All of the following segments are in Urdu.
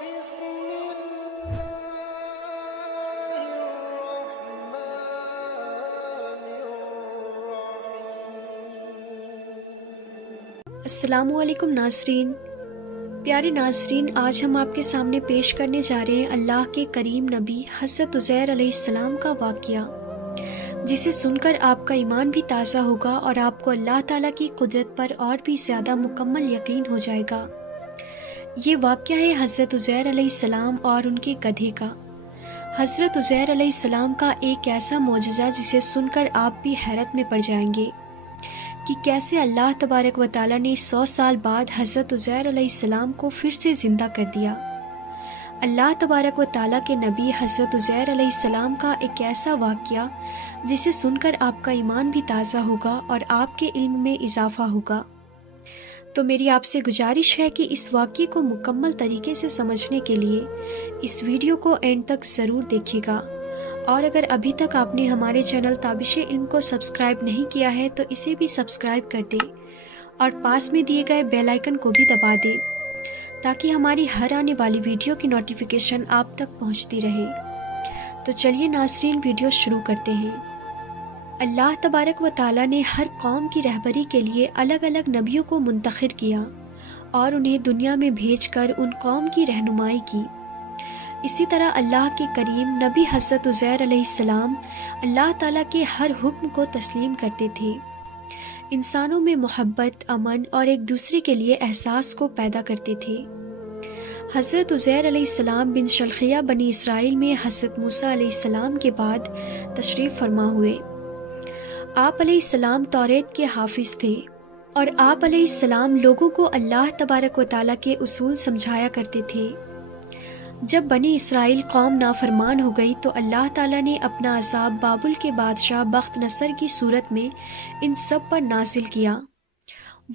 السلام علیکم ناظرین، پیارے ناظرین، آج ہم آپ کے سامنے پیش کرنے جا رہے ہیں اللہ کے کریم نبی حضرت عزیر علیہ السلام کا واقعہ، جسے سن کر آپ کا ایمان بھی تازہ ہوگا اور آپ کو اللہ تعالیٰ کی قدرت پر اور بھی زیادہ مکمل یقین ہو جائے گا۔ یہ واقعہ ہے حضرت عزیر علیہ السلام اور ان کے گدھے کا۔ حضرت عزیر علیہ السلام کا ایک ایسا معجزہ جسے سن کر آپ بھی حیرت میں پڑ جائیں گے کہ کیسے اللہ تبارک و تعالیٰ نے 100 سال بعد حضرت عزیر علیہ السلام کو پھر سے زندہ کر دیا۔ اللہ تبارک و تعالیٰ کے نبی حضرت عزیر علیہ السلام کا ایک ایسا واقعہ جسے سن کر آپ کا ایمان بھی تازہ ہوگا اور آپ کے علم میں اضافہ ہوگا۔ تو میری آپ سے گزارش ہے کہ اس واقعے کو مکمل طریقے سے سمجھنے کے لیے اس ویڈیو کو اینڈ تک ضرور دیکھیے گا، اور اگر ابھی تک آپ نے ہمارے چینل تابش علم کو سبسکرائب نہیں کیا ہے تو اسے بھی سبسکرائب کر دیں اور پاس میں دیے گئے بیل آئیکن کو بھی دبا دیں تاکہ ہماری ہر آنے والی ویڈیو کی نوٹیفیکیشن آپ تک پہنچتی رہے۔ تو چلیے ناظرین، ویڈیو شروع کرتے ہیں۔ اللہ تبارک و تعالیٰ نے ہر قوم کی رہبری کے لیے الگ الگ نبیوں کو منتخب کیا اور انہیں دنیا میں بھیج کر ان قوم کی رہنمائی کی۔ اسی طرح اللہ کے کریم نبی حضرت عزیر علیہ السلام اللہ تعالیٰ کے ہر حکم کو تسلیم کرتے تھے، انسانوں میں محبت، امن اور ایک دوسرے کے لیے احساس کو پیدا کرتے تھے۔ حضرت عزیر علیہ السلام بن شلخیہ بنی اسرائیل میں حضرت موسیٰ علیہ السلام کے بعد تشریف فرما ہوئے۔ آپ علیہ السلام توریت کے حافظ تھے اور آپ علیہ السلام لوگوں کو اللہ تبارک و تعالیٰ کے اصول سمجھایا کرتے تھے۔ جب بنی اسرائیل قوم نافرمان ہو گئی تو اللہ تعالیٰ نے اپنا عذاب بابل کے بادشاہ بخت نصر کی صورت میں ان سب پر نازل کیا۔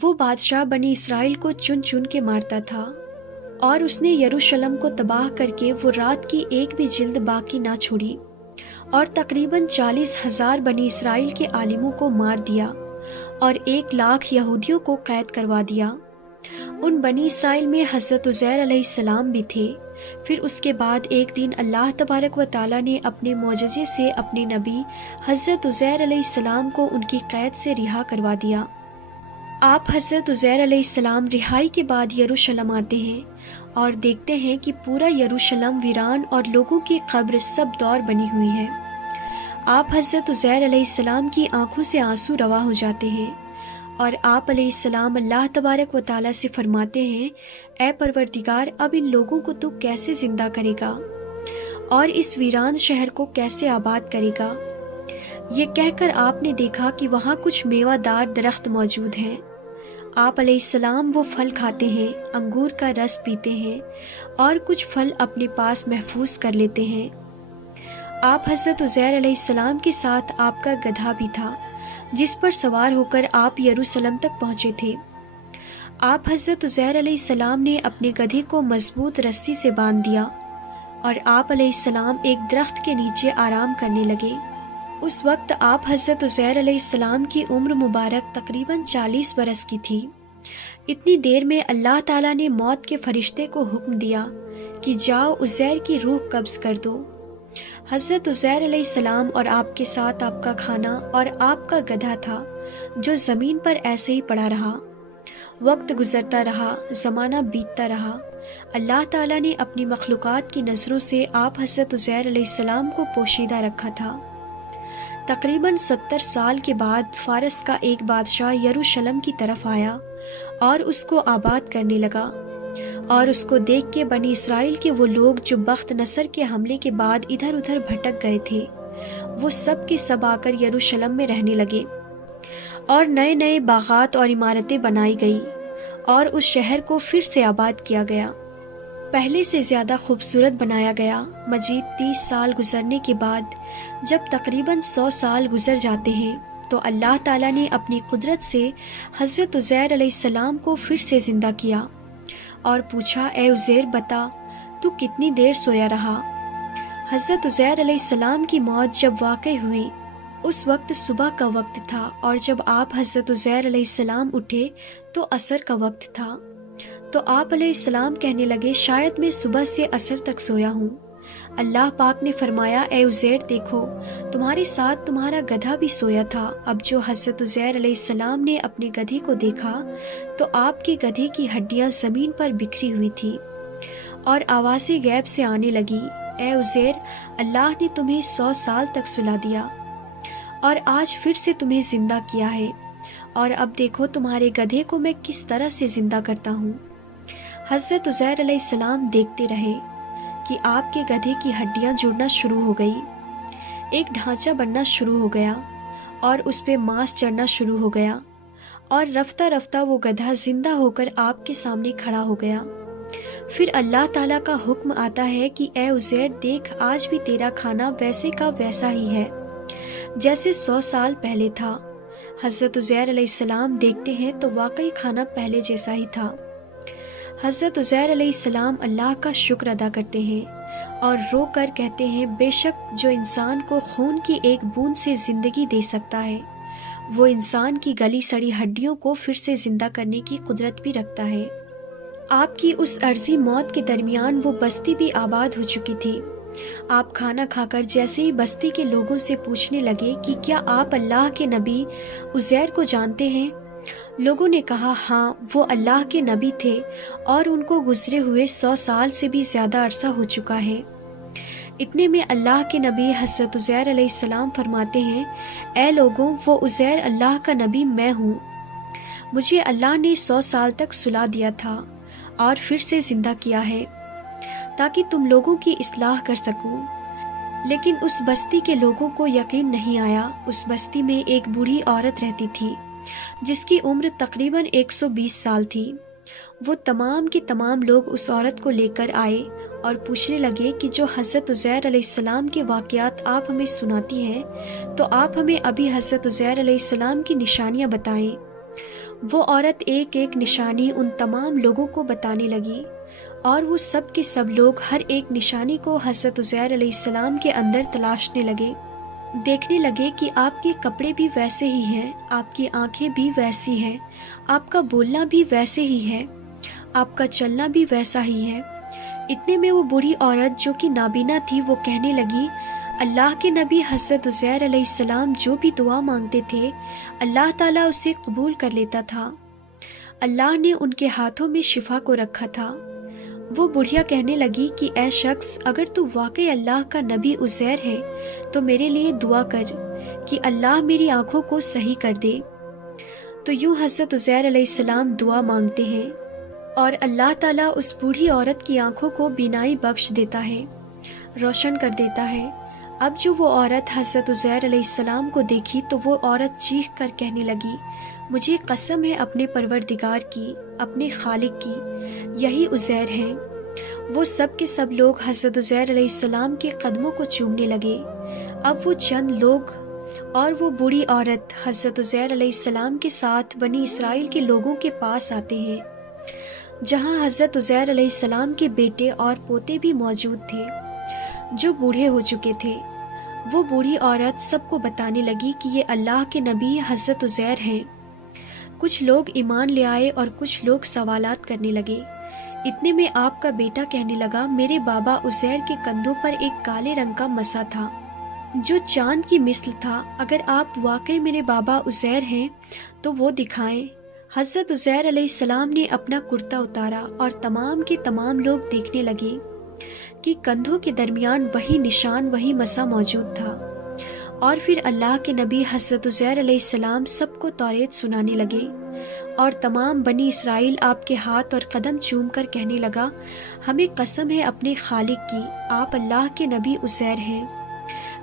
وہ بادشاہ بنی اسرائیل کو چن چن کے مارتا تھا اور اس نے یروشلم کو تباہ کر کے وہ رات کی ایک بھی جلد باقی نہ چھوڑی، اور تقریباً 40,000 بنی اسرائیل کے عالموں کو مار دیا اور 1,00,000 یہودیوں کو قید کروا دیا۔ ان بنی اسرائیل میں حضرت عزیر علیہ السلام بھی تھے۔ پھر اس کے بعد ایک دن اللہ تبارک و تعالیٰ نے اپنے معجزے سے اپنے نبی حضرت عزیر علیہ السلام کو ان کی قید سے رہا کروا دیا۔ آپ حضرت عزیر علیہ السلام رہائی کے بعد یروشلم آتے ہیں اور دیکھتے ہیں کہ پورا یروشلم ویران اور لوگوں کی قبر سب دور بنی ہوئی ہے۔ آپ حضرت عزیر علیہ السلام کی آنکھوں سے آنسو روا ہو جاتے ہیں اور آپ علیہ السلام اللہ تبارک و تعالیٰ سے فرماتے ہیں، اے پروردگار، اب ان لوگوں کو تو کیسے زندہ کرے گا اور اس ویران شہر کو کیسے آباد کرے گا؟ یہ کہہ کر آپ نے دیکھا کہ وہاں کچھ میوہ دار درخت موجود ہیں۔ آپ علیہ السلام وہ پھل کھاتے ہیں، انگور کا رس پیتے ہیں اور کچھ پھل اپنے پاس محفوظ کر لیتے ہیں۔ آپ حضرت عزیر علیہ السلام کے ساتھ آپ کا گدھا بھی تھا جس پر سوار ہو کر آپ یروشلم تک پہنچے تھے۔ آپ حضرت عزیر علیہ السلام نے اپنے گدھے کو مضبوط رسی سے باندھ دیا اور آپ علیہ السلام ایک درخت کے نیچے آرام کرنے لگے۔ اس وقت آپ حضرت عزیر علیہ السلام کی عمر مبارک تقریباً 40 برس کی تھی۔ اتنی دیر میں اللہ تعالیٰ نے موت کے فرشتے کو حکم دیا کہ جاؤ عزیر کی روح قبض کر دو۔ حضرت عزیر علیہ السلام اور آپ کے ساتھ آپ کا کھانا اور آپ کا گدھا تھا جو زمین پر ایسے ہی پڑا رہا۔ وقت گزرتا رہا، زمانہ بیتتا رہا۔ اللہ تعالیٰ نے اپنی مخلوقات کی نظروں سے آپ حضرت عزیر علیہ السلام کو پوشیدہ رکھا تھا۔ تقریباً 70 سال کے بعد فارس کا ایک بادشاہ یروشلم کی طرف آیا اور اس کو آباد کرنے لگا، اور اس کو دیکھ کے بنی اسرائیل کے وہ لوگ جو بخت نصر کے حملے کے بعد ادھر ادھر بھٹک گئے تھے، وہ سب کے سب آ کر یروشلم میں رہنے لگے، اور نئے نئے باغات اور عمارتیں بنائی گئی اور اس شہر کو پھر سے آباد کیا گیا، پہلے سے زیادہ خوبصورت بنایا گیا۔ مزید 30 سال گزرنے کے بعد جب تقریباً 100 سال گزر جاتے ہیں تو اللہ تعالیٰ نے اپنی قدرت سے حضرت عزیر علیہ السلام کو پھر سے زندہ کیا اور پوچھا، اے عزیر بتا تو کتنی دیر سویا رہا؟ حضرت عزیر علیہ السلام کی موت جب واقع ہوئی اس وقت صبح کا وقت تھا، اور جب آپ حضرت عزیر علیہ السلام اٹھے تو عصر کا وقت تھا۔ تو آپ علیہ السلام کہنے لگے شاید میں صبح سے عصر تک سویا ہوں۔ اللہ پاک نے فرمایا اے عزیر دیکھو تمہارے ساتھ تمہارا گدھا بھی سویا تھا۔ اب جو حضرت عزیر علیہ السلام نے اپنے گدھے کو دیکھا تو آپ کے گدھے کی ہڈیاں زمین پر بکھری ہوئی تھی اور آوازیں غیب سے آنے لگی اے عزیر اللہ نے تمہیں 100 سال تک سلا دیا اور آج پھر سے تمہیں زندہ کیا ہے، اور اب دیکھو تمہارے گدھے کو میں کس طرح سے زندہ کرتا ہوں۔ حضرت عزیر علیہ السلام دیکھتے رہے کہ آپ کے گدھے کی ہڈیاں جڑنا شروع ہو گئی، ایک ڈھانچہ بننا شروع ہو گیا اور اس پہ ماس چڑھنا شروع ہو گیا، اور رفتہ رفتہ وہ گدھا زندہ ہو کر آپ کے سامنے کھڑا ہو گیا۔ پھر اللہ تعالیٰ کا حکم آتا ہے کہ اے عزیر دیکھ آج بھی تیرا کھانا ویسے کا ویسا ہی ہے جیسے 100 سال پہلے تھا۔ حضرت عزیر علیہ السلام دیکھتے ہیں تو واقعی کھانا پہلے جیسا ہی تھا۔ حضرت عزیر علیہ السلام اللہ کا شکر ادا کرتے ہیں اور رو کر کہتے ہیں بے شک جو انسان کو خون کی ایک بوند سے زندگی دے سکتا ہے وہ انسان کی گلی سڑی ہڈیوں کو پھر سے زندہ کرنے کی قدرت بھی رکھتا ہے۔ آپ کی اس عرضی موت کے درمیان وہ بستی بھی آباد ہو چکی تھی۔ آپ کھانا کھا کر جیسے ہی بستی کے لوگوں سے پوچھنے لگے کہ کیا آپ اللہ کے نبی عزیر کو جانتے ہیں؟ لوگوں نے کہا ہاں وہ اللہ کے نبی تھے اور ان کو گزرے ہوئے 100 سال سے بھی زیادہ عرصہ ہو چکا ہے۔ اتنے میں اللہ کے نبی حضرت عزیر علیہ السلام فرماتے ہیں اے لوگوں وہ عزیر اللہ کا نبی میں ہوں، مجھے اللہ نے 100 سال تک سلا دیا تھا اور پھر سے زندہ کیا ہے تاکہ تم لوگوں کی اصلاح کر سکوں۔ لیکن اس بستی کے لوگوں کو یقین نہیں آیا۔ اس بستی میں ایک بوڑھی عورت رہتی تھی جس کی عمر تقریباً 120 سال تھی۔ وہ تمام کے تمام لوگ اس عورت کو لے کر آئے اور پوچھنے لگے کہ جو حضرت عزیر علیہ السلام کے واقعات آپ ہمیں سناتی ہیں تو آپ ہمیں ابھی حضرت عزیر علیہ السلام کی نشانیاں بتائیں۔ وہ عورت ایک ایک نشانی ان تمام لوگوں کو بتانے لگی اور وہ سب کے سب لوگ ہر ایک نشانی کو حضرت عزیر علیہ السلام کے اندر تلاشنے لگے، دیکھنے لگے کہ آپ کے کپڑے بھی ویسے ہی ہیں، آپ کی آنکھیں بھی ویسی ہیں، آپ کا بولنا بھی ویسے ہی ہے، آپ کا چلنا بھی ویسا ہی ہے۔ اتنے میں وہ بوڑھی عورت جو کہ نابینا تھی وہ کہنے لگی اللہ کے نبی حضرت عزیر علیہ السلام جو بھی دعا مانگتے تھے اللہ تعالیٰ اسے قبول کر لیتا تھا، اللہ نے ان کے ہاتھوں میں شفا کو رکھا تھا۔ وہ بڑھیا کہنے لگی کہ اے شخص اگر تو واقعی اللہ کا نبی عزیر ہے تو میرے لیے دعا کر کہ اللہ میری آنکھوں کو صحیح کر دے۔ تو یوں حضرت عزیر علیہ السلام دعا مانگتے ہیں اور اللہ تعالیٰ اس بوڑھی عورت کی آنکھوں کو بینائی بخش دیتا ہے، روشن کر دیتا ہے۔ اب جو وہ عورت حضرت عزیر علیہ السلام کو دیکھی تو وہ عورت چیخ کر کہنے لگی مجھے قسم ہے اپنے پروردگار کی، اپنے خالق کی، یہی عزیر ہیں۔ وہ سب کے سب لوگ حضرت عزیر علیہ السلام کے قدموں کو چومنے لگے۔ اب وہ چند لوگ اور وہ بوڑھی عورت حضرت عزیر علیہ السلام کے ساتھ بنی اسرائیل کے لوگوں کے پاس آتے ہیں جہاں حضرت عزیر علیہ السلام کے بیٹے اور پوتے بھی موجود تھے جو بوڑھے ہو چکے تھے۔ وہ بوڑھی عورت سب کو بتانے لگی کہ یہ اللہ کے نبی حضرت عزیر ہیں۔ کچھ لوگ ایمان لے آئے اور کچھ لوگ سوالات کرنے لگے۔ اتنے میں آپ کا بیٹا کہنے لگا میرے بابا عزیر کے کندھوں پر ایک کالے رنگ کا مسا تھا جو چاند کی مثل تھا، اگر آپ واقعی میرے بابا عزیر ہیں تو وہ دکھائیں۔ حضرت عزیر علیہ السلام نے اپنا کرتا اتارا اور تمام کے تمام لوگ دیکھنے لگے کہ کندھوں کے درمیان وہی نشان، وہی مسا موجود تھا۔ اور پھر اللہ کے نبی حضرت عزیر علیہ السلام سب کو توریت سنانے لگے اور تمام بنی اسرائیل آپ کے ہاتھ اور قدم چوم کر کہنے لگا ہمیں قسم ہے اپنے خالق کی، آپ اللہ کے نبی عزیر ہیں۔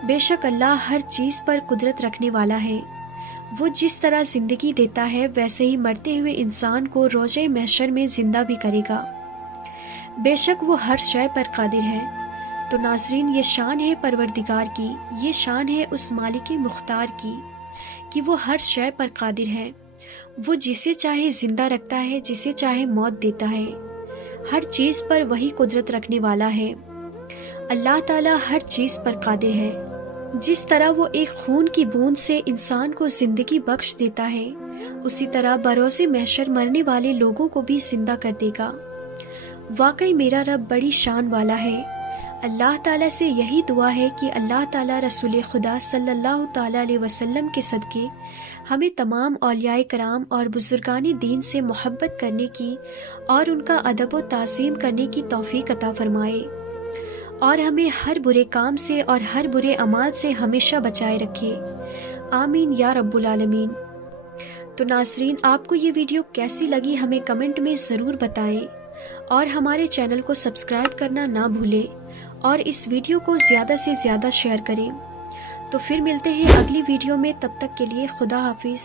بے شک اللہ ہر چیز پر قدرت رکھنے والا ہے، وہ جس طرح زندگی دیتا ہے ویسے ہی مرتے ہوئے انسان کو روزہ محشر میں زندہ بھی کرے گا، بے شک وہ ہر شے پر قادر ہے۔ تو ناظرین یہ شان ہے پروردگار کی، یہ شان ہے اس مالک مختار کی کہ وہ ہر شے پر قادر ہے، وہ جسے چاہے زندہ رکھتا ہے، جسے چاہے موت دیتا ہے، ہر چیز پر وہی قدرت رکھنے والا ہے۔ اللہ تعالیٰ ہر چیز پر قادر ہے۔ جس طرح وہ ایک خون کی بوند سے انسان کو زندگی بخش دیتا ہے اسی طرح بروز محشر مرنے والے لوگوں کو بھی زندہ کر دے گا۔ واقعی میرا رب بڑی شان والا ہے۔ اللہ تعالیٰ سے یہی دعا ہے کہ اللہ تعالیٰ رسول خدا صلی اللہ تعالیٰ علیہ وسلم کے صدقے ہمیں تمام اولیاء کرام اور بزرگان دین سے محبت کرنے کی اور ان کا ادب و تعظیم کرنے کی توفیق عطا فرمائے، اور ہمیں ہر برے کام سے اور ہر برے اعمال سے ہمیشہ بچائے رکھے، آمین یا رب العالمین۔ تو ناظرین، آپ کو یہ ویڈیو کیسی لگی ہمیں کمنٹ میں ضرور بتائیں، اور ہمارے چینل کو سبسکرائب کرنا نہ بھولیں، اور اس ویڈیو کو زیادہ سے زیادہ شیئر کریں۔ تو پھر ملتے ہیں اگلی ویڈیو میں، تب تک کے لیے خدا حافظ۔